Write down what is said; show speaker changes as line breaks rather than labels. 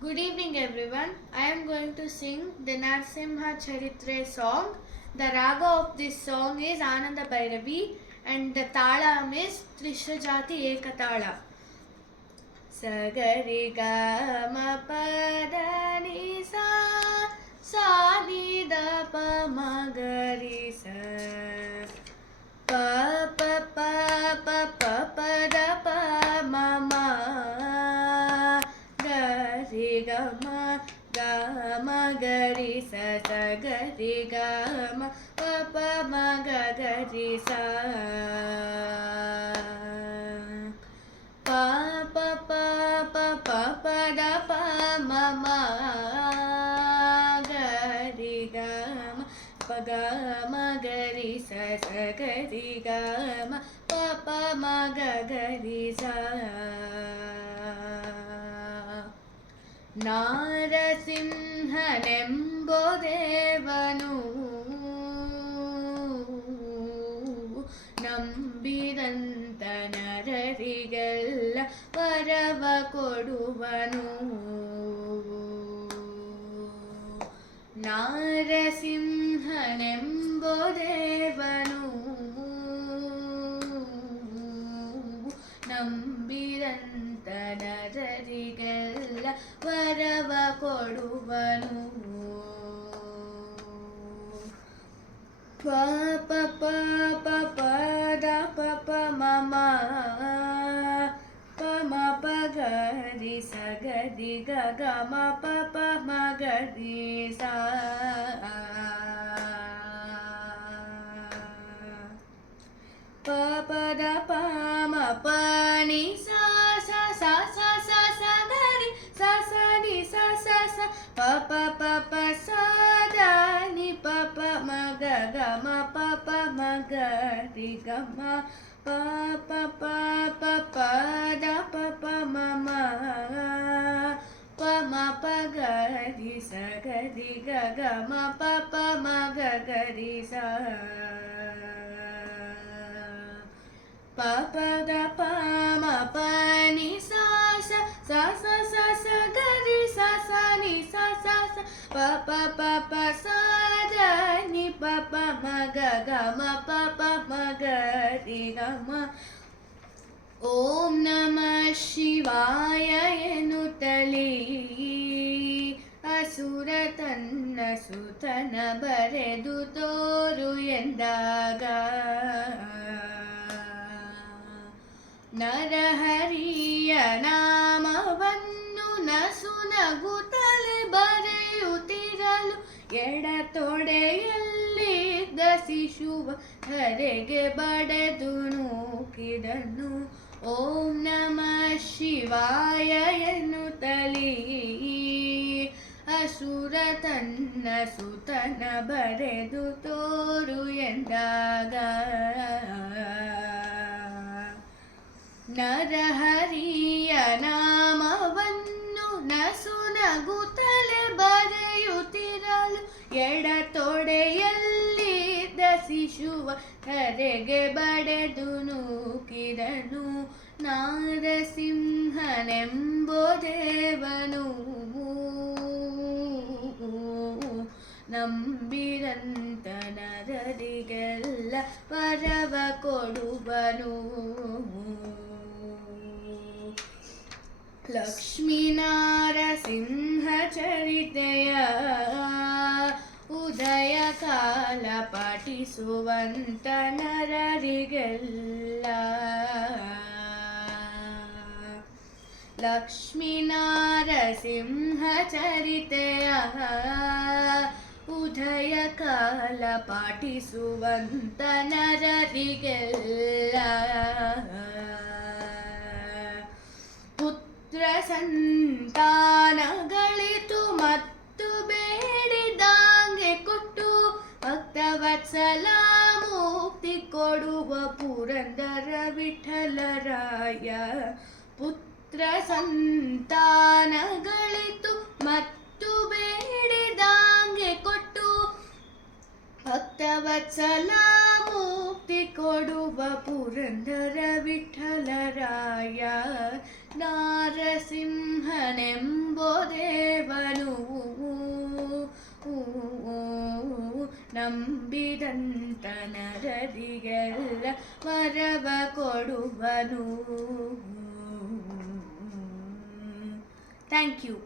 Good evening, everyone. I am going to sing the Narsimha Charitre song. The raga of this song is Ananda Bhairavi and the talam is Trishajati Ekatala. Sagari Gama Padani Sa Da Pa ಮ ಗ ಮ ಗರಿ ಸ ಸ ಗರಿ ಗ ಮ ಪ ಪ ಮ ಗ ಗರಿ ಸ ಪ ಪ ಪ ಪ ಪ ಪ ದ ಪ ಮ ಮ ಗರಿ ಗ ಮ ಪ ಗ ಮ ಗರಿ ಸ ಸ ಗರಿ ಗ ಮ ಪ ಪ ಮ ಗ ಗರಿ ಸ Gari ದೇವನು ನಂಬಿದಂತ ನರರಿಗೆಲ್ಲ ವರವ ಕೊಡುವನು. ನಾರಸಿಂಹನೆಂಬುದೇವನು ನಂಬಿದಂತ ನರರಿಗೆಲ್ಲ ವರವ ಕೊಡುವನು. ಪಾಪ ಪಾಪ, ಪದ, ಪಪ, ಮಮ. ಪಮ, ಪಗರಿ ಸಗದಿ ಗಗ ಮ ಪಪ ಮಗದಿ ಸಾ. ಪ ಪ ಪ ಪ ಸಾ ದ ನಿ ಪ ಪ ಮ ಗ ಗ ಮ ಪ ಪ ಮ ಗ ರಿ ಗ ಮ ಪ ಪ ಪ ಪ ಪ ದ ಪ ಪ ಮ ಮ ಪ ಮ ಪ ಗ ರಿ ಸ ಗ ರಿ ಗ ಗ ಮ ಪ ಪ ಮ ಗ ಗ ರಿ ಸ ಪ ಪ ದ ಪ ಮ ಪ ನಿ ಸಾ ಸ ಸ ಸ ಸ ಸ ಗ ರಿ ಸ ಸ ನಿ ಸ ಸ ಸ ಪ ಪ ಪ ಪ ಸ ದ ನಿ ಪ ಪ ಮ ಗ ಮ ಪ ಪ ರಿ ಗ ಓಂ ನಮ ಶಿವಾಯ ಎನ್ನುತ್ತಲೇ ಅಸುರ ತನ್ನ ಸುತನ ಬರೆದು ತೋರು ಎಂದಾಗ ನರಹರಿಯ ನಾಮವನ್ನು ನಸು ನಗುತ್ತಲೆ ಬರೆಯುತ್ತಿರಲು ಎಡ ತೊಡೆಯಲ್ಲಿದ್ದ ಶಿಶುವ ಹರೆಗೆ ಬಡೆದು ನೂಕಿದನು. ಓಂ ನಮ ಶಿವಾಯ ತಲಿ ಅಸುರ ತನ್ನ ಸುತನ ಬರೆದು ತೋರು ಎಂದಾಗ. ನರಹರಿಯ ನಾಮವನ್ನು ನಸು ಎಡ ತೊಡೆಯಲ್ಲಿದ್ದ ಶಿಶುವ ಕರೆಗೆ ಬಡೆದು ನೂಕಿದನು. ನಾರಸಿಂಹನೆಂಬುದೇವನು. ದೇವನು ನರರಿಗೆಲ್ಲ ಪರವ ಕೊಡುವನು ಲಕ್ಷ್ಮೀನಾರಸಿಂಹ ಚರಿತೆಯ ಉದಯ ಕಾಲ ಪಾಠಿಸುವಂತ ನರರಿಗೆಲ್ಲ. ಲಕ್ಷ್ಮೀನಾರಸಿಂಹ ಚರಿತೆಯ ಉದಯ ಕಾಲ ಪಾಠಿಸುವಂತ ನರರಿಗೆಲ್ಲ. ಪುತ್ರ ಸಂತಾನಗಳಿತು ಕೊಡುವ ಪುರಂದರ ವಿಠಲರಾಯ. ಪುತ್ರ ಸಂತಾನಗಳಿತು, ಮತ್ತು ಬೇಡಿದಾಂಗೆ ಕೊಟ್ಟು. ಭಕ್ತವತ್ಸಲ ಮುಕ್ತಿ ಕೊಡುವ ಪುರಂದರ ವಿಠಲರಾಯ. ನಾರಸಿಂಹನೆಂಬೋ ದೇವನು. ನರರಿಗೆಲ್ಲ ವರವ ಕೊಡುವನು ಥ್ಯಾಂಕ್ ಯು